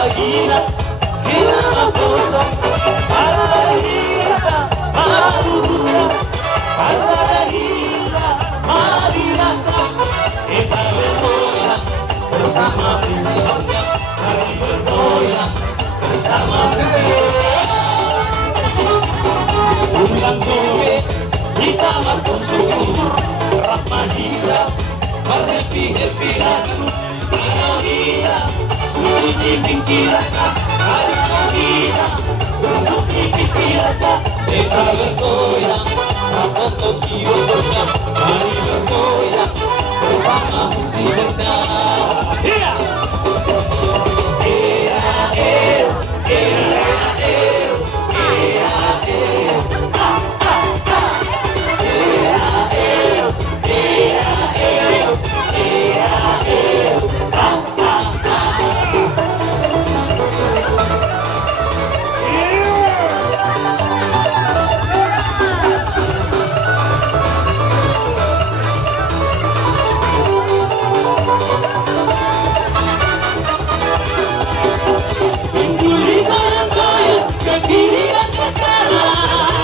Bahina, Gila kosong, Bahina, Maruhura, Pasadahila, Marinata, kita bergoyang bersama musinya, mari bergoyang bersama musinya. Ulang gue, kita bersyukur, Rahmanira, happy lagu, Rahmanira, sunyi pikiran, Rahmanira, untuk pikiran, kita bergoyang, rasa Tokyo goyang, mari bergoyang bersama musinya. Yeah. Kiri dan ke kanan,